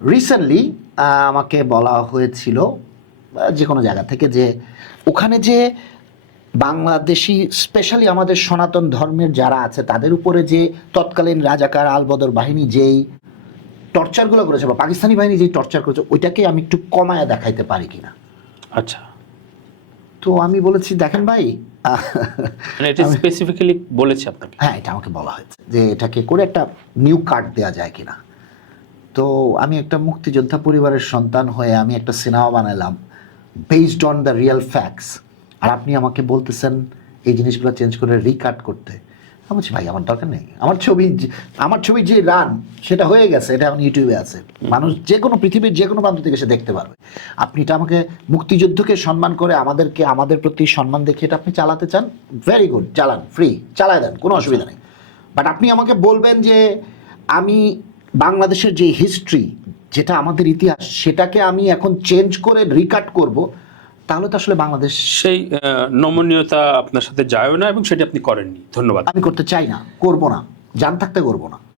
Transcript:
Recently আমাকে বলা হয়েছিল যে কোনো জায়গা থেকে যে ওখানে যে বাংলাদেশি স্পেশালি আমাদের সনাতন ধর্মের যারা আছে তাদের উপরে যে তৎকালীন রাজাকার আলবদর বাহিনী যেই টর্চারগুলো করেছে বা পাকিস্তানি বাহিনী যেই টর্চার করেছে ওইটাকে আমি একটু কমায়া দেখাইতে পারি কিনা। আচ্ছা, তো আমি বলেছি দেখেন ভাই মানে এটা স্পেসিফিক্যালি বলেছে আপনাকে? হ্যাঁ, এটা আমাকে বলা হয়েছে যে এটাকে করে একটা নিউ কার্ড দেওয়া যায় কিনা। তো আমি একটা মুক্তিযোদ্ধা পরিবারের সন্তান হয়ে আমি একটা সিনেমা বানালাম based on the real facts, আর আপনি আমাকে বলতেছেন এই জিনিসগুলো চেঞ্জ করে রিকাট করতে। আমি বলছি ভাই আমার দরকার নেই, আমার ছবি যে রান সেটা হয়ে গেছে, এটা এখন ইউটিউবে আছে, মানুষ যে কোনো পৃথিবীর যে কোনো প্রান্ত থেকে সে দেখতে পারবে। আপনি এটা আমাকে মুক্তিযুদ্ধকে সম্মান করে আমাদেরকে আমাদের প্রতি সম্মান দেখিয়ে এটা আপনি চালাতে চান, ভেরি গুড, চালান, ফ্রি চালায় দেন, কোনো অসুবিধা নেই। বাট আপনি আমাকে বলবেন যে আমি বাংলাদেশের যে হিস্ট্রি যেটা আমাদের ইতিহাস সেটাকে আমি এখন চেঞ্জ করে রিকাট করব, তাহলে তো আসলে বাংলাদেশ সেই নমনীয়তা আপনার সাথে যায়ও না এবং সেটা আপনি করেননি। ধন্যবাদ। আমি করতে চাই না, করব না, জান থাকতে করব না।